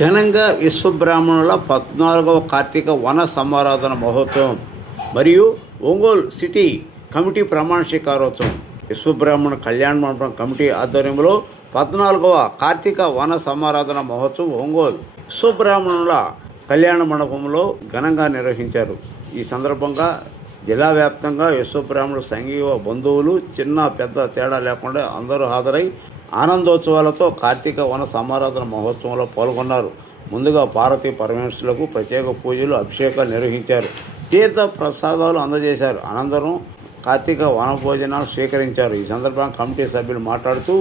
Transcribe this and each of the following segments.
ఘనంగా విశ్వబ్రాహ్మణుల 14వ కార్తీక వన సమారాధన మహోత్సవం మరియు ఒంగోలు సిటీ కమిటీ ప్రమాణ స్వీకారోత్సవం విశ్వబ్రాహ్మణ కళ్యాణ మండపం కమిటీ ఆధ్వర్యంలో 14వ కార్తీక వన సమారాధన మహోత్సవం ఒంగోలు విశ్వబ్రాహ్మణుల కళ్యాణ మండపంలో ఘనంగా నిర్వహించారు. ఈ సందర్భంగా జిల్లా వ్యాప్తంగా విశ్వబ్రాహ్మణుల సంఘీయ బంధువులు చిన్న పెద్ద తేడా లేకుండా అందరూ హాజరై ఆనందోత్సవాలతో కార్తీక వన సమారాధన మహోత్సవంలో పాల్గొన్నారు. ముందుగా పార్వతీ పరమేశ్వరులకు ప్రత్యేక పూజలు అభిషేకాలు నిర్వహించారు. తీర్థ ప్రసాదాలు అందజేశారు. అనంతరం కార్తీక వన భోజనాలు స్వీకరించారు. ఈ సందర్భంగా కమిటీ సభ్యులు మాట్లాడుతూ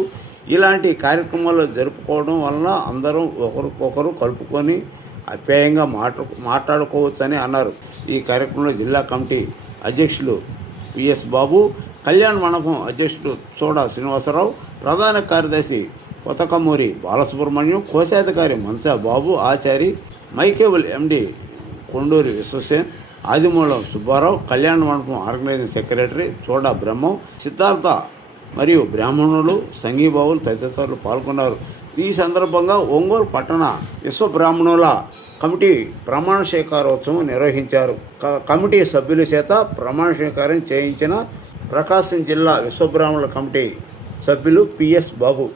ఇలాంటి కార్యక్రమాలు జరుపుకోవడం వలన అందరూ ఒకరికొకరు కలుపుకొని ఆప్యాయంగా మాట్లాడుకోవచ్చని అన్నారు. ఈ కార్యక్రమంలో జిల్లా కమిటీ అధ్యక్షులు పిఎస్ బాబు, కళ్యాణ మండపం అధ్యక్షుడు చోడా శ్రీనివాసరావు, ప్రధాన కార్యదర్శి కొతకమూరి బాలసుబ్రహ్మణ్యం, కోశాధికారి మన్సా బాబు ఆచారి, మైకేబుల్ ఎండి కొండూరి విశ్వసేన్, ఆదిమూలం సుబ్బారావు, కళ్యాణ మండపం ఆర్గనైజింగ్ సెక్రటరీ చోడా బ్రహ్మం, సిద్ధార్థ మరియు బ్రాహ్మణులు, సంఘీబాబులు తదితరులు పాల్గొన్నారు. ఈ సందర్భంగా ఒంగోలు పట్టణ విశ్వబ్రాహ్మణుల కమిటీ ప్రమాణ స్వీకారోత్సవం నిర్వహించారు. కమిటీ సభ్యుల చేత ప్రమాణ స్వీకారం చేయించిన ప్రకాశం జిల్లా విశ్వబ్రాహ్మణుల కమిటీ సభ్యులు పిఎస్ బాబు.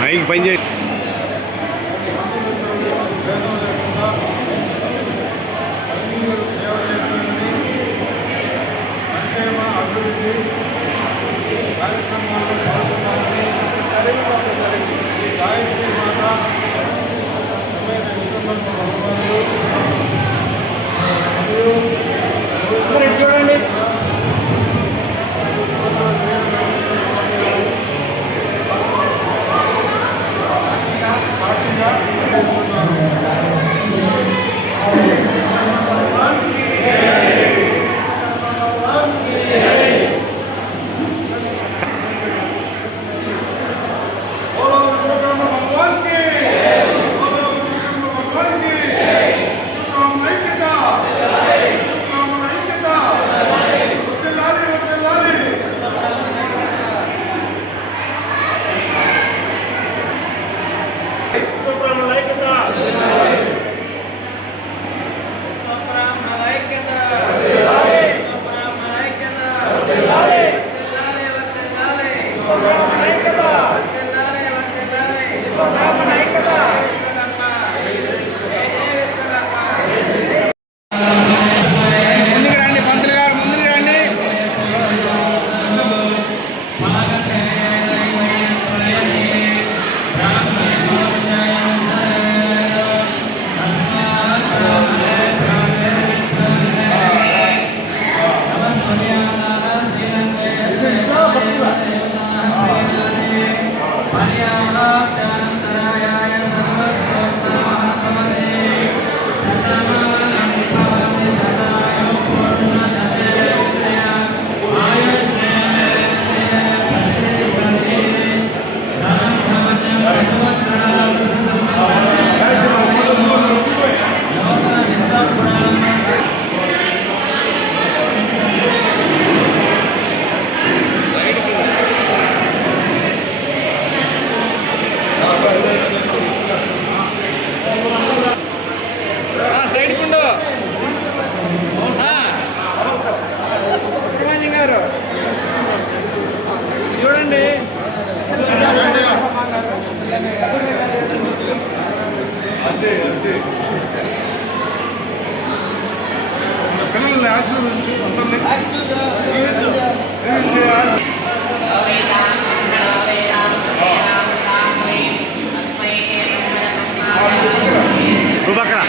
మైక్ పని చేయి. చూడండి. ముందుకు రండి పంతులు గారు, ముందుకు రండి. సైడ్కుండు గారు చూడండి. పిల్లల్ని ఆశీర్వదించు రుబకరా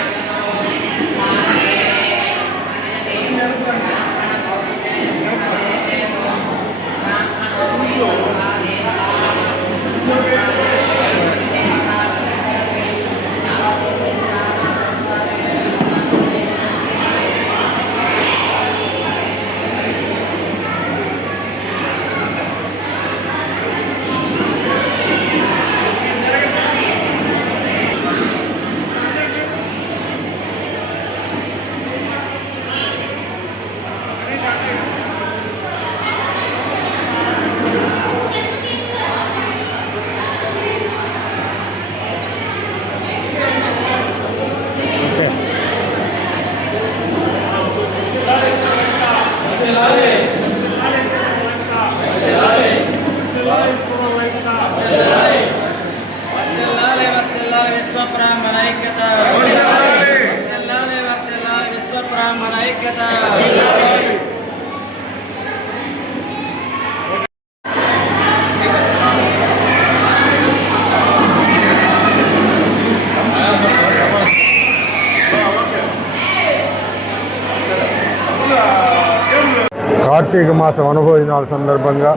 కార్తీక మాస వనభోజనాల సందర్భంగా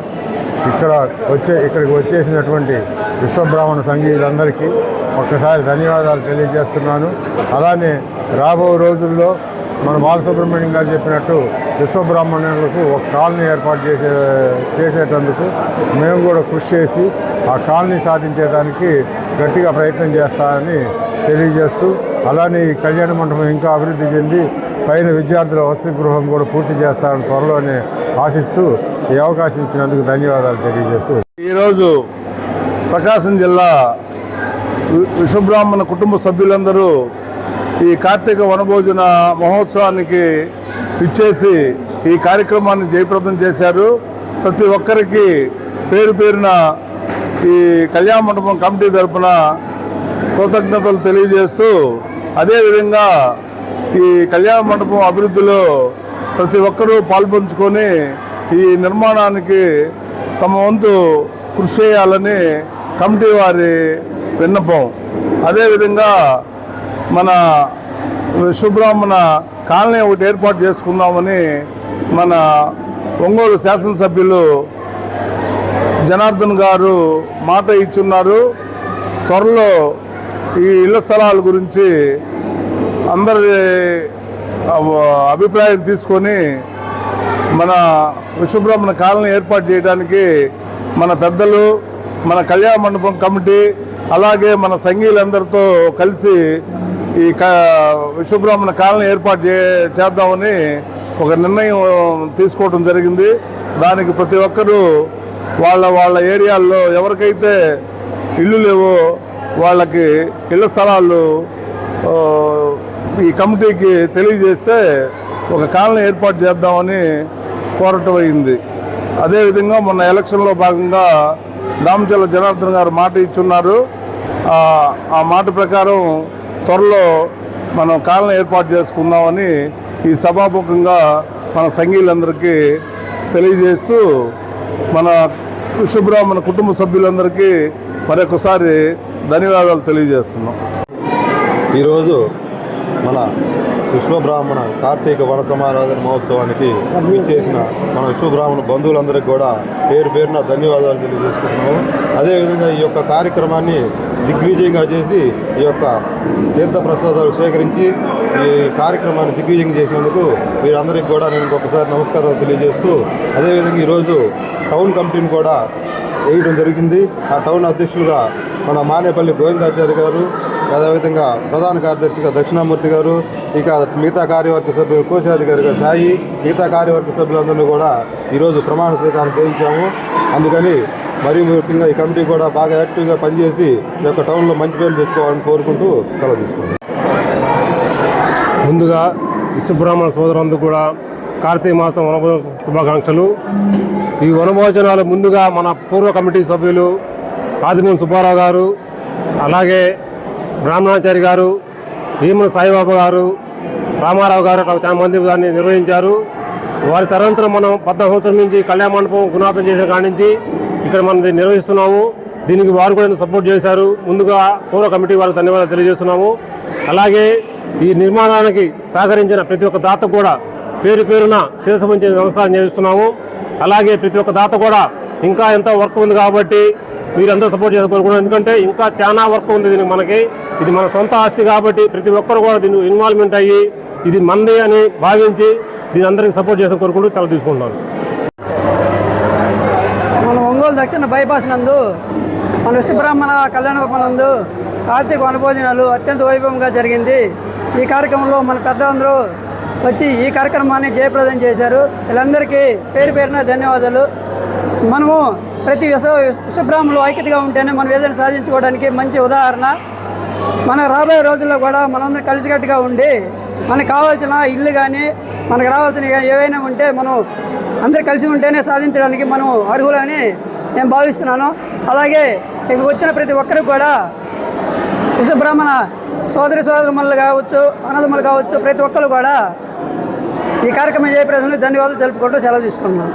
ఇక్కడికి వచ్చేసినటువంటి విశ్వబ్రాహ్మణ సంఘీయులందరికీ ఒక్కసారి ధన్యవాదాలు తెలియజేస్తున్నాను. అలానే రాబో రోజుల్లో మన బాలసుబ్రహ్మణ్యం గారు చెప్పినట్టు విశ్వబ్రాహ్మణులకు ఒక కాలనీ ఏర్పాటు చేసేటందుకు మేము కూడా కృషి చేసి ఆ కాలనీ సాధించేదానికి గట్టిగా ప్రయత్నం చేస్తామని తెలియజేస్తూ, అలానే ఈ కళ్యాణ మండపం ఇంకా అభివృద్ధి చెంది పైన విద్యార్థుల వసతి గృహం కూడా పూర్తి చేస్తారని త్వరలోనే ఆశిస్తూ ఈ అవకాశం ఇచ్చినందుకు ధన్యవాదాలు తెలియజేస్తూ, ఈరోజు ప్రకాశం జిల్లా విశ్వబ్రాహ్మణ కుటుంబ సభ్యులందరూ ఈ కార్తీక వనభోజన మహోత్సవానికి ఇచ్చేసి ఈ కార్యక్రమాన్ని జయప్రదం చేశారు. ప్రతి ఒక్కరికి పేరు పేరున ఈ కళ్యాణ మండపం కమిటీ తరపున కృతజ్ఞతలు తెలియజేస్తూ, అదేవిధంగా ఈ కళ్యాణ మండపం అభివృద్ధిలో ప్రతి ఒక్కరూ పాల్పంచుకొని ఈ నిర్మాణానికి తమ వంతు కృషి చేయాలని కమిటీ వారి విన్నపం. అదేవిధంగా మన విశ్వబ్రాహ్మణ కాలనీ ఒకటి ఏర్పాటు చేసుకుందామని మన ఒంగోలు శాసనసభ్యులు జనార్దన్ గారు మాట ఇచ్చున్నారు. త్వరలో ఈ ఇళ్ల స్థలాల గురించి అందరి అభిప్రాయం తీసుకొని మన విశ్వబ్రాహ్మణ కాలనీ ఏర్పాటు చేయడానికి మన పెద్దలు, మన కళ్యాణ మండపం కమిటీ, అలాగే మన సంఘీయులందరితో కలిసి ఈ విశ్వబ్రాహ్మణ కాలనీ ఏర్పాటు చేద్దామని ఒక నిర్ణయం తీసుకోవడం జరిగింది. దానికి ప్రతి ఒక్కరూ వాళ్ళ ఏరియాల్లో ఎవరికైతే ఇల్లు లేవో వాళ్ళకి ఇళ్ల స్థలాలు ఈ కమిటీకి తెలియజేస్తే ఒక కాలనీ ఏర్పాటు చేద్దామని కోరటం అయింది. అదేవిధంగా మొన్న ఎలక్షన్లో భాగంగా దామచల్ల జనార్దన్ గారు మాట ఇచ్చున్నారు. ఆ మాట ప్రకారం త్వరలో మనం కాలనీ ఏర్పాటు చేసుకుందామని ఈ సభాముఖంగా మన సంఘీయులందరికీ తెలియజేస్తూ, మన విశ్వబ్రాహ్మణ కుటుంబ సభ్యులందరికీ మరొకసారి ధన్యవాదాలు తెలియజేస్తున్నాం. ఈరోజు మన విశ్వబ్రాహ్మణ కార్తీక వన సమారాధన మహోత్సవానికి ఇచ్చేసిన మన విశ్వబ్రాహ్మణ బంధువులందరికీ కూడా పేరు పేరున ధన్యవాదాలు తెలియజేసుకుంటున్నాము. అదేవిధంగా ఈ యొక్క కార్యక్రమాన్ని దిగ్విజయంగా చేసి ఈ యొక్క తీర్థప్రసాదాలు స్వీకరించి ఈ కార్యక్రమాన్ని దిగ్విజయం చేసినందుకు వీరందరికీ కూడా నేను ఇంకొకసారి నమస్కారాలు తెలియజేస్తూ, అదేవిధంగా ఈరోజు టౌన్ కమిటీని కూడా వేయడం జరిగింది. ఆ టౌన్ అధ్యక్షులుగా మన మానేపల్లి గోవిందాచారి గారు, అదేవిధంగా ప్రధాన కార్యదర్శిగా దక్షిణామూర్తి గారు, ఇక మిగతా కార్యవర్గ సభ్యులు కోశాధికారిగా సాయి, మిగతా కార్యవర్గ సభ్యులందరినీ కూడా ఈరోజు ప్రమాణ స్వీకారం చేయించాము. అందుకని మరీ ముఖ్యంగా ఈ కమిటీ కూడా బాగా యాక్టివ్గా పనిచేసి ఈ యొక్క టౌన్లో మంచి పేరు తెచ్చుకోవాలని కోరుకుంటూ సెలవు తీసుకుంటాం. ముందుగా విశ్వబ్రాహ్మణ సోదరులందరూ కూడా కార్తీక మాసం వనభోజన శుభాకాంక్షలు. ఈ వనభోజనాలు ముందుగా మన పూర్వ కమిటీ సభ్యులు ఆదిమూని సుబ్బారావు గారు, అలాగే బ్రాహ్మణాచారి గారు, భీముల సాయిబాబా గారు, రామారావు గారు చాలా మంది దాన్ని నిర్వహించారు. వారి తరంతరం మనం 14 సంవత్సరాల నుంచి కళ్యాణ మండపం గుణార్థం చేసిన కాడి నుంచి ఇక్కడ మనం నిర్వహిస్తున్నాము. దీనికి వారు కూడా సపోర్ట్ చేశారు. ముందుగా పూర్వ కమిటీ వారికి ధన్యవాదాలు తెలియజేస్తున్నాము. అలాగే ఈ నిర్మాణానికి సహకరించిన ప్రతి ఒక్క దాత కూడా పేరు పేరున శిరసమంచి నమస్కారం చేస్తున్నాము. అలాగే ప్రతి ఒక్క దాత కూడా ఇంకా ఎంతో వర్క్ ఉంది కాబట్టి మీరందరూ సపోర్ట్ చేసుకోవాలనుకున్నాను. ఎందుకంటే ఇంకా చాలా వర్క్ ఉంది దీనికి. మనకి ఇది మన సొంత ఆస్తి కాబట్టి ప్రతి ఒక్కరు కూడా దీన్ని ఇన్వాల్వ్మెంట్ అయ్యి ఇది మంది అని భావించి దీని అందరికీ సపోర్ట్ చేసి కోరుకుంటూ చాలా తీసుకుంటాను. మన ఒంగోలు దక్షిణ బైపాస్ నందు మన విశ్వబ్రాహ్మణ కళ్యాణ నందు కార్తీక వనభోజనాలు అత్యంత వైభవంగా జరిగింది. ఈ కార్యక్రమంలో మన పెద్దలందరూ వచ్చి ఈ కార్యక్రమాన్ని జయప్రదం చేశారు. వీళ్ళందరికీ పేరు పేరున ధన్యవాదాలు. మనము ప్రతి విశ్వబ్రాహ్మణులు ఐక్యతగా ఉంటేనే మనం ఏదైనా సాధించుకోవడానికి మంచి ఉదాహరణ. మన రాబోయే రోజుల్లో కూడా మనందరం కలిసికట్టుగా ఉండి మనకు కావాల్సిన ఇల్లు కానీ మనకు రావాల్సిన ఏవైనా ఉంటే మనం అందరూ కలిసి ఉంటేనే సాధించడానికి మనం అర్హులని నేను భావిస్తున్నాను. అలాగే ఇక్కడికి వచ్చిన ప్రతి ఒక్కరికి కూడా విశ్వబ్రాహ్మణ సోదరుమణులు కావచ్చు, అన్నదమ్ములు కావచ్చు, ప్రతి ఒక్కరు కూడా ఈ కార్యక్రమం జయప్రదంలో ధన్యవాదాలు తెలుపుకుంటూ సెలవు తీసుకుంటున్నాను.